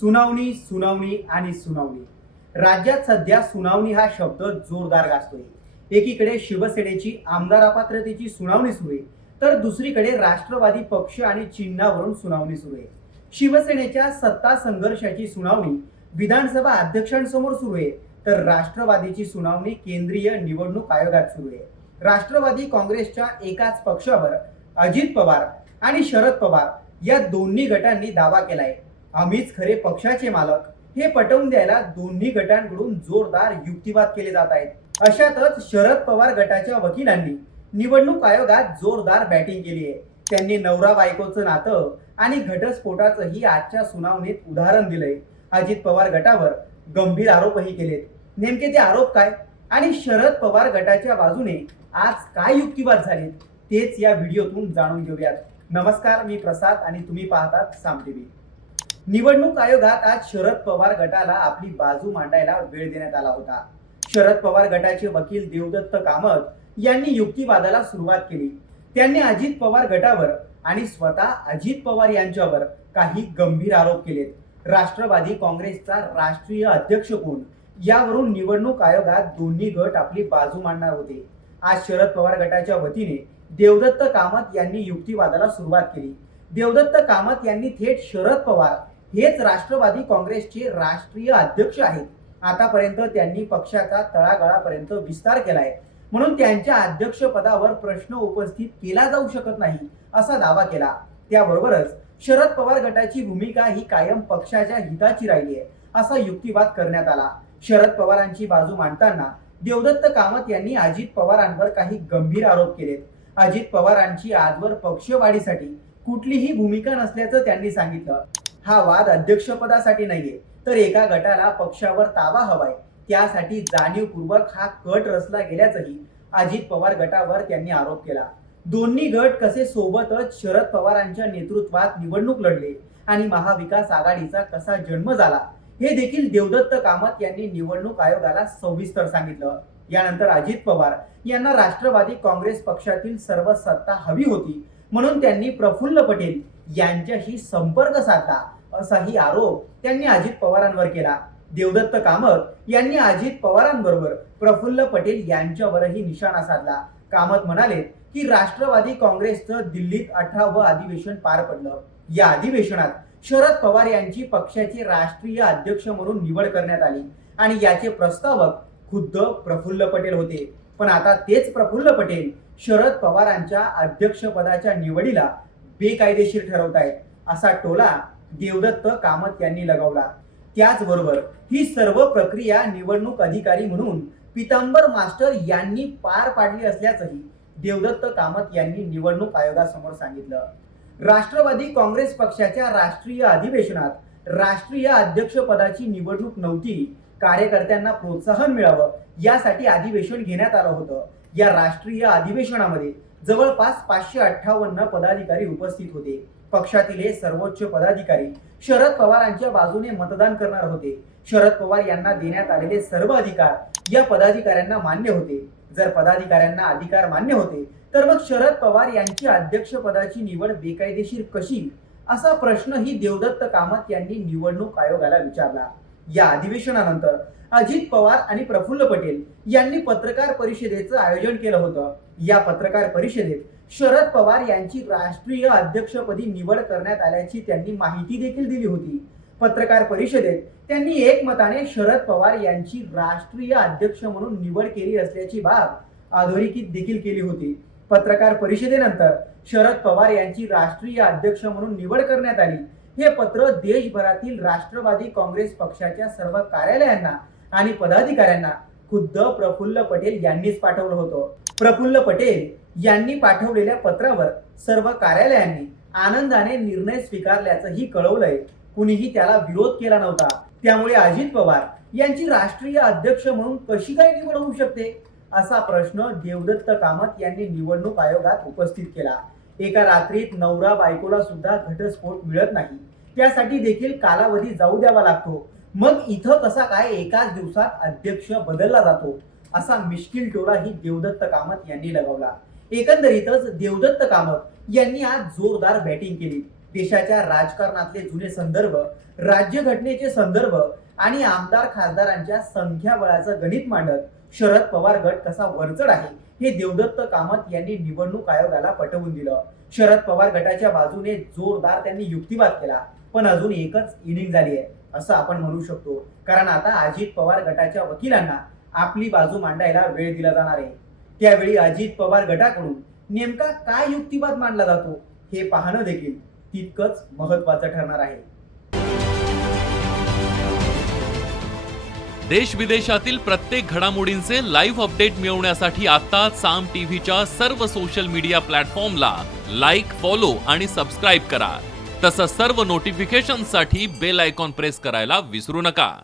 सुनावणी सुनावणी आणि सुनावणी. राज्यात सध्या सुनावणी हा शब्द जोरदार गाजतोय. एकीकडे शिवसेनेची आमदार अपात्रतेची सुनावणी सुरू आहे, तर दुसरीकडे राष्ट्रवादी पक्ष आणि चिन्हावरून सुनावणी सुरू आहे. शिवसेनेच्या सत्ता संघर्षाची सुनावणी विधानसभा अध्यक्षांसमोर सुरू आहे, तर राष्ट्रवादीची सुनावणी केंद्रीय निवडणूक आयोगात सुरू आहे. राष्ट्रवादी काँग्रेसच्या एकाच पक्षावर अजित पवार आणि शरद पवार या दोन्ही गटांनी दावा केलाय. आम्हीच खरे पक्षाचे मालक हे पटवून द्यायला दोन्ही गटांकडून जोरदार युक्तिवाद केले जात आहेत. अशातच शरद पवार गटाच्या वकिलांनी निवडणूक आयोगात जोरदार बॅटिंग केली आहे. त्यांनी नवरा बायकोचं नातं आणि घटस्फोटाचंही आजच्या सुनावणीत उदाहरण दिलंय. अजित पवार गटावर गंभीर आरोपही केलेत. नेमके ते आरोप काय आणि शरद पवार गटाच्या बाजूने आज काय युक्तिवाद झाले तेच या व्हिडिओतून जाणून घेऊयात. नमस्कार, मी प्रसाद आणि तुम्ही पाहतात साम टीव्ही. निवडणूक आयोगात आज शरद पवार गटाला आपली बाजू मांडायला वेळ देण्यात आला होता. शरद पवार गटाचे वकील देवदत्त कामत यांनी युक्तिवादाला सुरुवात केली. त्यांनी अजित पवार गटावर आणि स्वतः अजित पवार यांच्यावर काही गंभीर आरोप केलेत. राष्ट्रवादी काँग्रेसचा राष्ट्रीय अध्यक्ष कोण यावरून निवडणूक आयोगात दोन्ही गट आपली बाजू मांडणार होते. आज शरद पवार गटाच्या वतीने देवदत्त कामत यांनी युक्तिवादाला सुरुवात केली. देवदत्त कामत यांनी थेट शरद पवार हेच राष्ट्रवादी काँग्रेसचे राष्ट्रीय अध्यक्ष आहेत. आतापर्यंत त्यांनी पक्षाचा तळागाळापर्यंत विस्तार केलाय, म्हणून त्यांच्या अध्यक्षपदावर प्रश्न उपस्थित केला जाऊ शकत नाही असा दावा केला. त्याबरोबरच शरद पवार गटाची भूमिका ही कायम पक्षाच्या हिताची राहिली आहे असा युक्तिवाद करण्यात आला. शरद पवारांची बाजू मांडताना देवदत्त कामत यांनी अजित पवारांवर काही गंभीर आरोप केलेत. अजित पवारांची आजवर पक्षवाढीसाठी कुठलीही भूमिका नसल्याचं त्यांनी सांगितलं. हा वाद अध्यक्षपदासाठी नाहीये, तर एका गटाला पक्षावर ताबा हवाय, त्यासाठी जाणीवपूर्वक हा कट रचला गेल्याचंही अजित पवार गटावर त्यांनी आरोप केला. दोन्ही गट कसे सोबतच शरद पवारांच्या नेतृत्वात निवडणूक लढले आणि महाविकास आघाडीचा कसा जन्म झाला हे देखील देवदत्त कामत यांनी निवडणूक आयोगाला सविस्तर सांगितलं. यानंतर अजित पवार यांना राष्ट्रवादी काँग्रेस पक्षातील सर्व सत्ता हवी होती, म्हणून त्यांनी प्रफुल्ल पटेल यांच्याशी संपर्क साधला असाही आरोप त्यांनी अजित पवारांवर केला. देवदत्त कामत यांनी अजित पवारांबरोबर प्रफुल्ल पटेल यांच्यावरही निशाणा साधला. कामत म्हणाले की राष्ट्रवादी काँग्रेसचं दिल्लीत 18वं अधिवेशन पार पडलं. या अधिवेशनात शरद पवार यांची पक्षाचे राष्ट्रीय अध्यक्ष म्हणून निवड करण्यात आली आणि याचे प्रस्तावक खुद्द प्रफुल्ल पटेल होते. पण आता तेच प्रफुल्ल पटेल शरद पवारांच्या अध्यक्षपदाच्या निवडीला बेकायदेशीर ठरवत आहेत असा टोला देवदत्त कामत यांनी लगावला. त्याचबरोबर ही सर्व प्रक्रिया निवडणूक अधिकारी म्हणून पितांबर मास्टर यांनी पार पाडली असल्याचंही देवदत्त कामत यांनी निवडणूक आयोगासमोर सांगितलं. राष्ट्रवादी काँग्रेस पक्षाच्या राष्ट्रीय अधिवेशनात राष्ट्रीय अध्यक्षपदाची निवडणूक नव्हती. कार्यकर्त्यांना प्रोत्साहन मिळावं यासाठी अधिवेशन घेण्यात आलं होतं. या राष्ट्रीय अधिवेशनामध्ये जवळपास 558 पदाधिकारी उपस्थित होते. पक्षातील हे सर्वोच्च पदाधिकारी शरद पवारांच्या बाजूने मतदान करणार होते. शरद पवार यांना देण्यात आलेले सर्व अधिकार या पदाधिकाऱ्यांना मान्य होते. जर पदाधिकाऱ्यांना अधिकार मान्य होते तर मग शरद पवार यांची अध्यक्षपदाची निवड बेकायदेशीर कशी असा प्रश्नही देवदत्त कामत यांनी निवडणूक आयोगाला विचारला. या अधिवेशनानंतर अजित पवार आणि प्रफुल्ल पटेल यांनी पत्रकार परिषदेचं आयोजन केलं होतं. या पत्रकार परिषदेत शरद पवार यांची राष्ट्रीय अध्यक्षपदी निवड करण्यात आल्याची त्यांनी माहिती देखील दिली होती. पत्रकार परिषदेत त्यांनी एकमताने शरद पवार यांची राष्ट्रीय अध्यक्ष म्हणून निवड केली असल्याची बाब अधोरेखित देखील केली होती. पत्रकार परिषदेनंतर शरद पवार यांची राष्ट्रीय अध्यक्ष म्हणून निवड करण्यात आली हे पत्र देशभरातील राष्ट्रवादी काँग्रेस पक्षाच्या सर्व कार्यालयांना आणि पदाधिकाऱ्यांना खुद्द प्रफुल्ल पटेल यांनीच पाठवलं होतं. प्रफुल्ल पटेल यांनी पाठवलेल्या पत्रावर सर्व कार्यालयांनी आनंदाने निर्णय स्वीकारल्याचंही कळवलंय. कुणीही त्याला विरोध केला नव्हता. त्यामुळे अजित पवार यांची राष्ट्रीय अध्यक्ष म्हणून कशी काय निवड होऊ शकते असा प्रश्न देवदत्त कामत यांनी निवडणूक आयोगात उपस्थित केला. एका रात्रीत नवरा बायकोला सुद्धा घटस्फोट मिळत नाही, त्यासाठी देखील कालावधी जाऊ द्यावा लागतो. मग इथं कसा काय एकाच दिवसात अध्यक्ष बदलला जातो असा मिश्किल टोला ही देवदत्त कामत यांनी लगावला. एकंदरीतच देवदत्त कामत यांनी आज जोरदार बॅटिंग केली. देशाच्या राजकारणातले जुने संदर्भ, राज्यघटनेचे संदर्भ आणि आमदार खासदारांच्या संख्याबळाचं गणित मांडत शरद पवार गट कसा वरचढ आहे हे देवदत्त कामत यांनी निवडणूक आयोगाला पटवून दिलं. शरद पवार गटाच्या बाजूने जोरदार त्यांनी युक्तिवाद केला, पण अजून एकच इनिंग झाली आहे असं आपण म्हणू शकतो. कारण आता अजित पवार गटाच्या वकिलांना आपली बाजू मांडायला वेळ दिला जाणार आहे. त्यावेळी अजित पवार गटाकडून नेमका काय युक्तिवाद मांडला जातो हे पाहणं देखील तितकंच महत्त्वाचं ठरणार आहे. देश विदेशातील प्रत्येक घडामोडींचे लाईव्ह अपडेट मिळवण्यासाठी आता साम टीव्हीच्या सर्व सोशल मीडिया प्लॅटफॉर्मला लाईक, फॉलो आणि सबस्क्राईब करा. तसंच सर्व नोटिफिकेशनसाठी बेल आयकॉन प्रेस करायला विसरू नका.